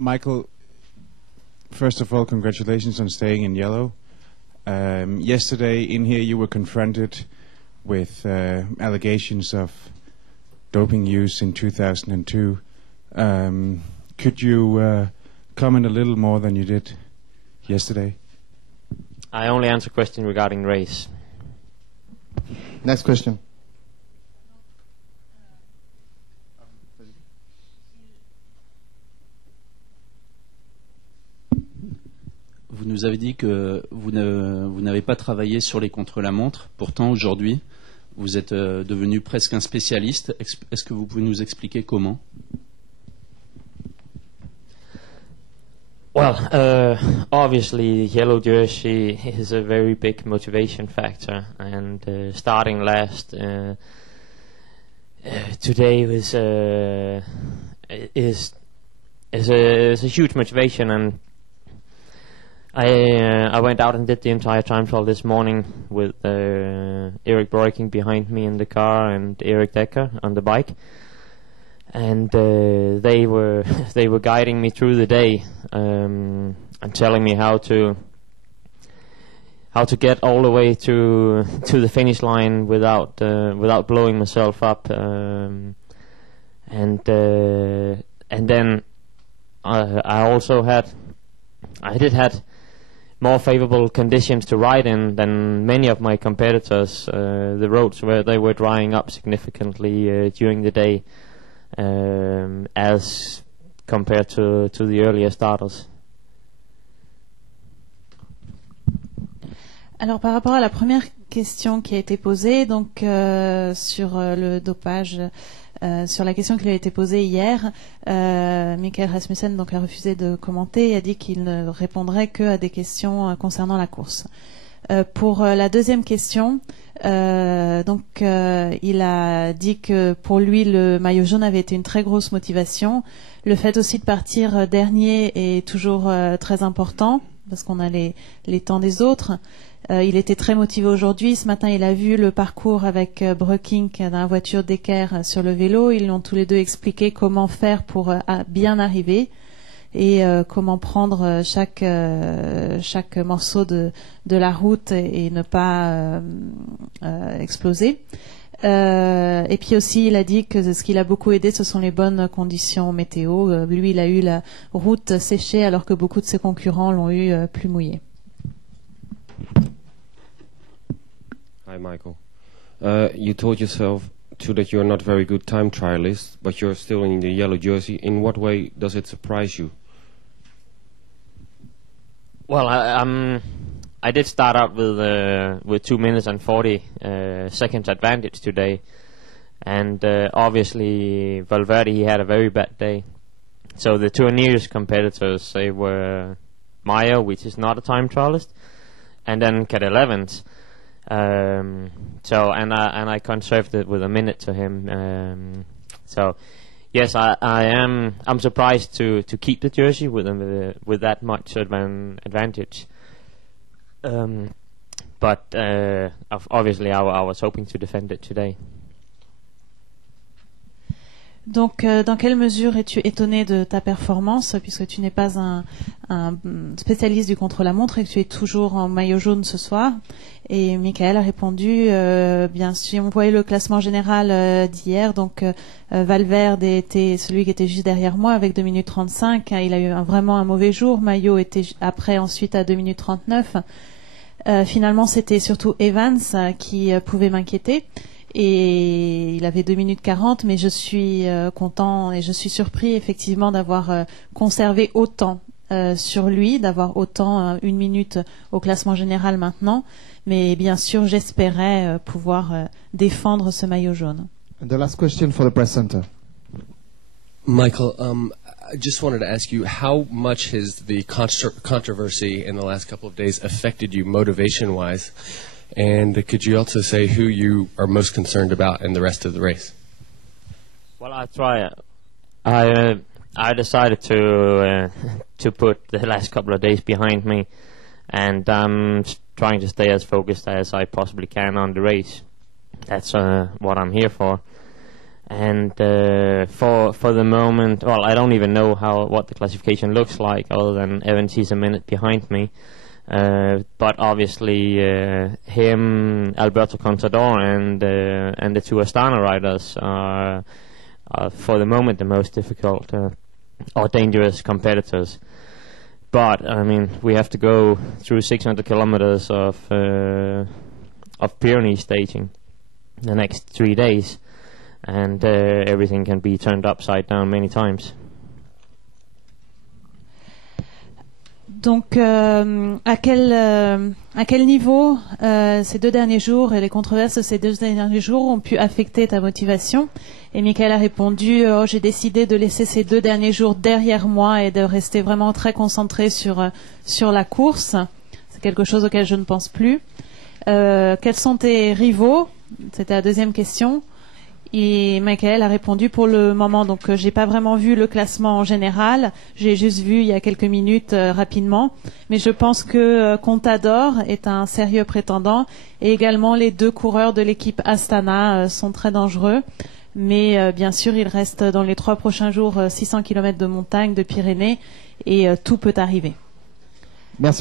Michael, first of all, congratulations on staying in yellow. Yesterday in here you were confronted with allegations of doping use in 2002. Could you comment a little more than you did yesterday? I only answer questions regarding race. Next question. Vous nous avez dit que vous n'avez pas travaillé sur les contre-la-montre. Pourtant, aujourd'hui, vous êtes devenu presque un spécialiste. Est-ce que vous pouvez nous expliquer comment? Well, obviously, yellow jersey is a very big motivation factor, and starting last today was is a huge motivation, and I went out and did the entire time trial this morning with Erik Breukink behind me in the car and Erik Dekker on the bike, and they were guiding me through the day and telling me how to get all the way to the finish line without blowing myself up, and then I had more favorable conditions to ride in than many of my competitors. The roads where they were drying up significantly during the day, as compared to the earlier starters. Alors par rapport à la première question qui a été posée, donc sur le dopage, sur la question qui lui a été posée hier, Michael Rasmussen donc a refusé de commenter et a dit qu'il ne répondrait que à des questions concernant la course. Pour la deuxième question, il a dit que pour lui le maillot jaune avait été une très grosse motivation. Le fait aussi de partir dernier est toujours très important parce qu'on a les temps des autres. Il était très motivé aujourd'hui. Ce matin, il a vu le parcours avec Breukink dans la voiture d'Eker sur le vélo. Ils l'ont tous les deux expliqué comment faire pour bien arriver et comment prendre chaque morceau de la route et ne pas exploser. Et puis aussi, il a dit que ce qui l'a beaucoup aidé, ce sont les bonnes conditions météo. Lui, il a eu la route séchée alors que beaucoup de ses concurrents l'ont eu plus mouillée. Hi, Michael. You told yourself too that you're not very good time trialist, but you're still in the yellow jersey. In what way does it surprise you? Well, I did start out with 2 minutes and 40 seconds advantage today, and obviously Valverde, he had a very bad day. So the two nearest competitors, they were Mayo, which is not a time trialist, and then Cadel Evans. I conserved it with a minute to him. So yes, I'm surprised to keep the jersey with that much advantage. But obviously I was hoping to defend it today. Donc, dans quelle mesure es-tu étonné de ta performance, puisque tu n'es pas un spécialiste du contre-la-montre et que tu es toujours en maillot jaune ce soir? Et Michael a répondu, bien sûr, on voyait le classement général d'hier, donc Valverde était celui qui était juste derrière moi avec 2 minutes 35. Il a eu vraiment un mauvais jour. Maillot était après ensuite à 2 minutes 39. Finalement, c'était surtout Evans qui pouvait m'inquiéter. Et il avait 2 minutes 40, mais je suis content et je suis surpris effectivement d'avoir conservé autant sur lui, d'avoir autant 1 minute au classement général maintenant. Mais bien sûr, j'espérais pouvoir défendre ce maillot jaune. And the last question for the press center. Michael, I just wanted to ask you, how much has the controversy in the last couple of days affected you motivation-wise? And could you also say who you are most concerned about in the rest of the race? Well, I try. I decided to put the last couple of days behind me, and I'm trying to stay as focused as I possibly can on the race. That's what I'm here for. And for the moment, well, I don't even know what the classification looks like, other than Evans is a minute behind me. But obviously, him, Alberto Contador, and the two Astana riders are for the moment the most difficult or dangerous competitors. But I mean, we have to go through 600 kilometers of Pyrenees staging the next 3 days, and everything can be turned upside down many times. Donc, à quel niveau ces 2 derniers jours et les controverses de ces 2 derniers jours ont pu affecter ta motivation? Et Michael a répondu, j'ai décidé de laisser ces 2 derniers jours derrière moi et de rester vraiment très concentré sur la course. C'est quelque chose auquel je ne pense plus. Quels sont tes rivaux? C'était la deuxième question. Et Michael a répondu, pour le moment, donc j'ai pas vraiment vu le classement en général, j'ai juste vu il y a quelques minutes rapidement, mais je pense que Contador est un sérieux prétendant, et également les 2 coureurs de l'équipe Astana sont très dangereux, mais bien sûr il reste dans les 3 prochains jours 600 km de montagne, de Pyrénées, et tout peut arriver. Merci.